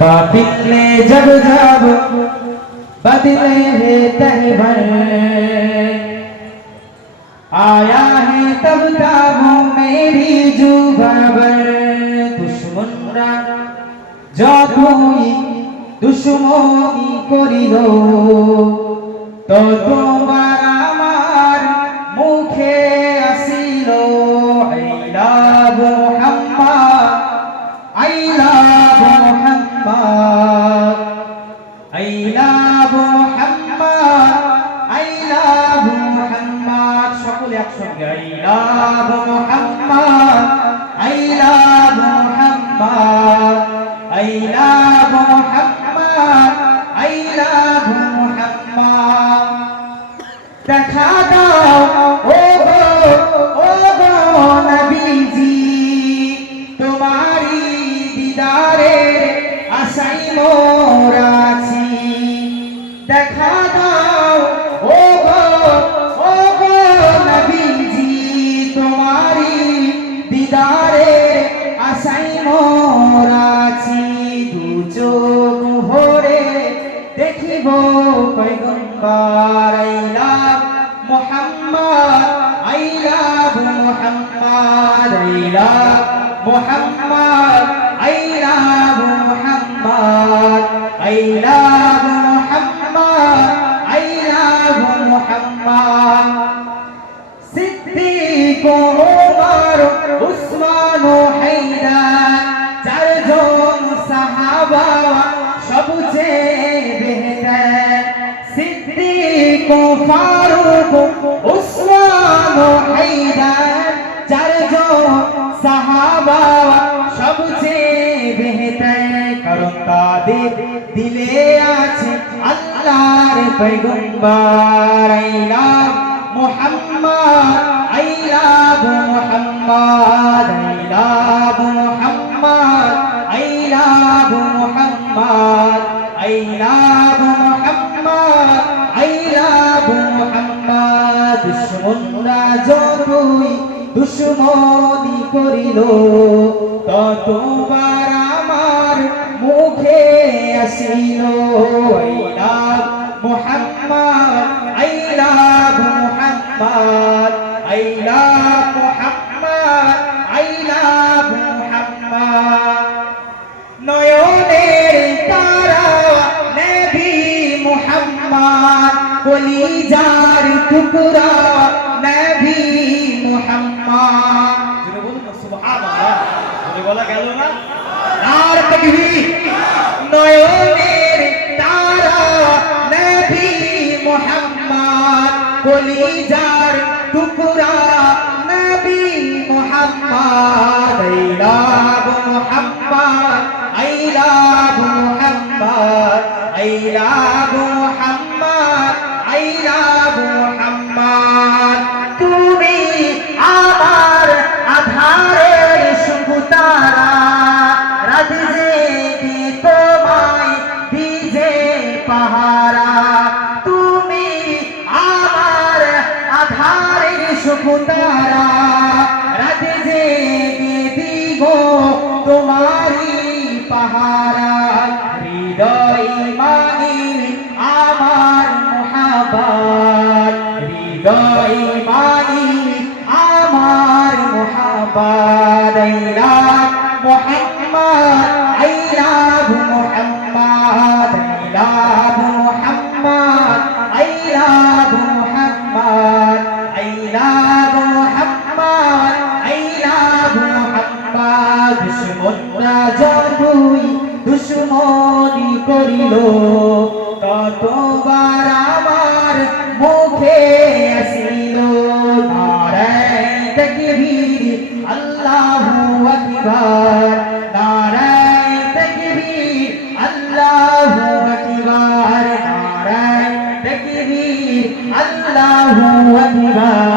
बातिल ने जब जब बदले है तहवर आया है तब तब मेरी जुबाबर दुश्मनरा যতই দুশ্মনী করিল তো I love Mohammad I love Mohammad. দেখা দাও ও গো ও গো নবীজি। তোমারি দিদারে আশাই মোরাছি দেখা দাও ও গো ও গো নবীজি। তোমারি দিদারে আশাই মোরাছি দু চোখ ভরে দেখিব পৈগম্বর আইলা মোহাম্মদ আইলা মোহাম্মদ আইলা মোহাম্মদ আইলা মোহাম্মদ আইলা মোহাম্মদ, আইলা ফারুক উসমান ও হায়দার চারজন সাহাবা সবচেয়ে বেহতর কারণ তাদের দিলে আছে আল্লাহর পয়গম্বর আইলা Mohammad I love Mohammad I love Mohammad I love Mohammad I love Mohammad. Mohammad দুশ্মনরা যতই দুশ্মনী করিল ততবার আমার মুখে আসিল। কলিজার টুকরা নবী মুহাম্মদ। জোরে বলুন সুবহানাল্লাহ। জোরে বলা গেল না? আর তাকবীর নয়নের তারা নবী মুহাম্মদ। কলিজার টুকরা নবী Muhammad. I love Muhammad I love Muhammad I love Muhammad. Sutara রাত জেগে দিগো তোমারি পাহারা? হৃদয় দুশ্মনরা যতই দুশ্মনী করিল। ততবার আমার মুখে আসিল। নারায় তকবীর আল্লাহু আকবার। নারায় তকবীর আল্লাহু আকবার। নারায় তকবীর আল্লাহু আকবার।